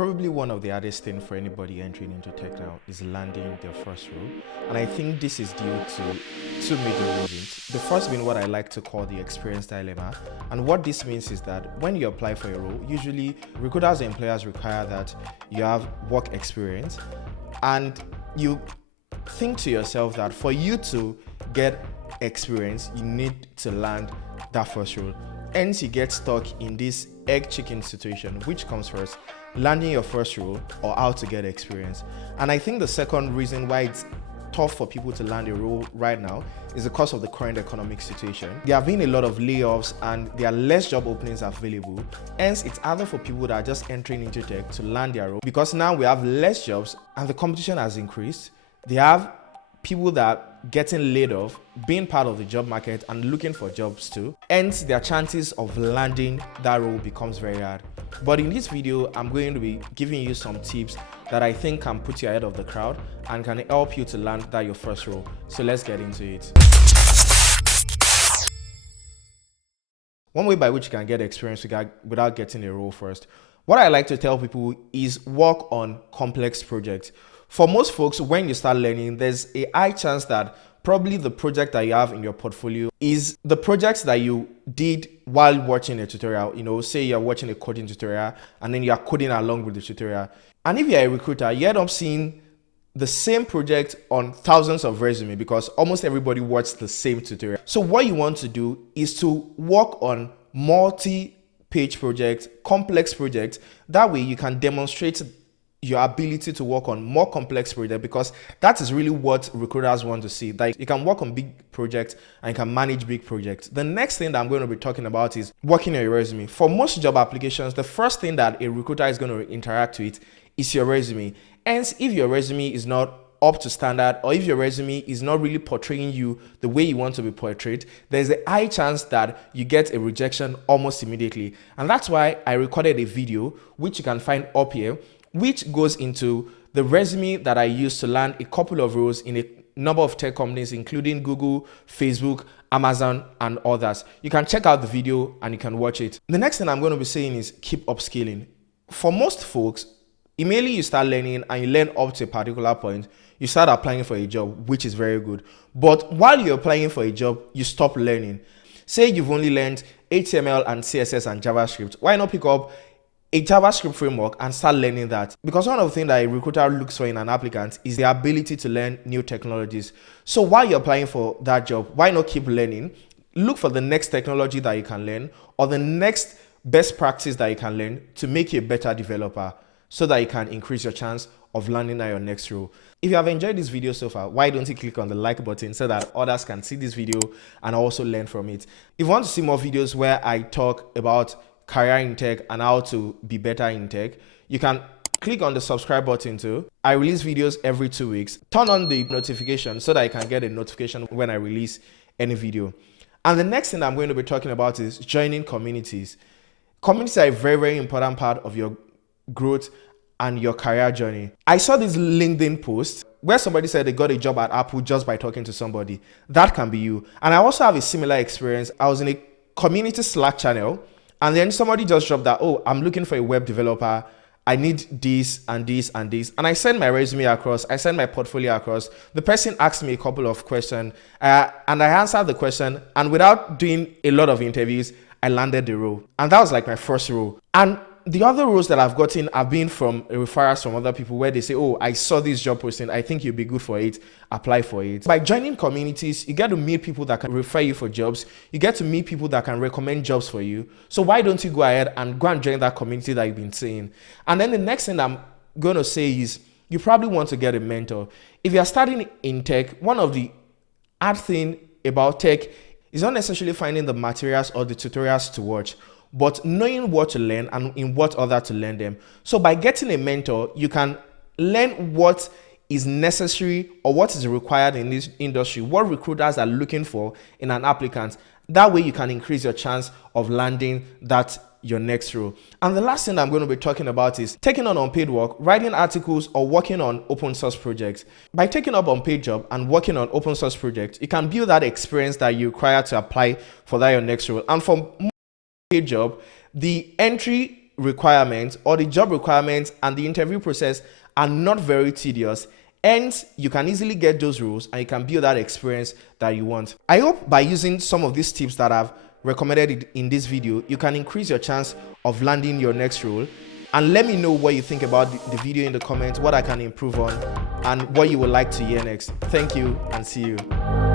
Probably one of the hardest things for anybody entering into tech now is landing their first role. And I think this is due to two major reasons. The first being what I like to call the experience dilemma. And what this means is that when you apply for a role, usually recruiters and employers require that you have work experience. And you think to yourself that for you to get experience, you need to land that first role. Hence, you get stuck in this egg chicken situation. Which comes first, landing your first role or how to get experience? And I think the second reason why it's tough for people to land a role right now is because of the current economic situation. There have been a lot of layoffs and there are less job openings available. Hence, it's harder for people that are just entering into tech to land their role, because now we have less jobs and the competition has increased. They have people that are getting laid off, being part of the job market and looking for jobs too. Hence, their chances of landing that role becomes very hard. But in this video, I'm going to be giving you some tips that I think can put you ahead of the crowd and can help you to land that your first role. So let's get into it. One way by which you can get experience without getting a role first, what I like to tell people is work on complex projects. For most folks, when you start learning, there's a high chance that probably the project that you have in your portfolio is the projects that you did while watching a tutorial. You know, say you're watching a coding tutorial and then you're coding along with the tutorial. And if you're a recruiter, you end up seeing the same project on thousands of resumes because almost everybody watched the same tutorial. So what you want to do is to work on multi-page projects, complex projects. That way you can demonstrate your ability to work on more complex projects, because that is really what recruiters want to see. That you can work on big projects and you can manage big projects. The next thing that I'm going to be talking about is working on your resume. For most job applications, the first thing that a recruiter is going to interact with is your resume. Hence, if your resume is not up to standard, or if your resume is not really portraying you the way you want to be portrayed, there's a high chance that you get a rejection almost immediately. And that's why I recorded a video, which you can find up here, which goes into the resume that I used to land a couple of roles in a number of tech companies, including Google, Facebook, Amazon, and others. You can check out the video and you can watch it. The next thing I'm going to be saying is keep upskilling. For most folks, immediately you start learning and you learn up to a particular point, you start applying for a job, which is very good. But while you're applying for a job, you stop learning. Say you've only learned HTML and CSS and JavaScript. Why not pick up a JavaScript framework and start learning that? Because one of the things that a recruiter looks for in an applicant is the ability to learn new technologies. So while you're applying for that job, why not keep learning? Look for the next technology that you can learn or the next best practice that you can learn to make you a better developer, so that you can increase your chance of landing at your next role. If you have enjoyed this video so far, why don't you click on the like button so that others can see this video and also learn from it? If you want to see more videos where I talk about career in tech and how to be better in tech, you can click on the subscribe button too. I release videos every 2 weeks. Turn on the notification so that you can get a notification when I release any video. And the next thing I'm going to be talking about is joining communities. Communities are a very, very important part of your growth and your career journey. I saw this LinkedIn post where somebody said they got a job at Apple just by talking to somebody. That can be you. And I also have a similar experience. I was in a community Slack channel, and then somebody just dropped that, oh, I'm looking for a web developer. I need this and this and this. And I sent my resume across. I sent my portfolio across. The person asked me a couple of questions and I answered the question. And without doing a lot of interviews, I landed the role. And that was like my first role. And the other roles that I've gotten have been from referrals from other people where they say, oh, I saw this job posting, I think you'll be good for it, apply for it. By joining communities, you get to meet people that can refer you for jobs. You get to meet people that can recommend jobs for you. So why don't you go ahead and go and join that community that you've been seeing? And then the next thing I'm going to say is you probably want to get a mentor. If you're starting in tech, one of the hard things about tech is not necessarily finding the materials or the tutorials to watch, but knowing what to learn and in what order to learn them. So by getting a mentor, you can learn what is necessary or what is required in this industry, what recruiters are looking for in an applicant. That way you can increase your chance of landing that your next role. And the last thing I'm going to be talking about is taking on unpaid work, writing articles, or working on open source projects. By taking up unpaid job and working on open source projects, you can build that experience that you require to apply for that your next role. And for paid job, the entry requirements or the job requirements and the interview process are not very tedious. And you can easily get those roles and you can build that experience that you want. I hope by using some of these tips that I've recommended in this video, you can increase your chance of landing your next role. And let me know what you think about the video in the comments, what I can improve on, and what you would like to hear next. Thank you and see you.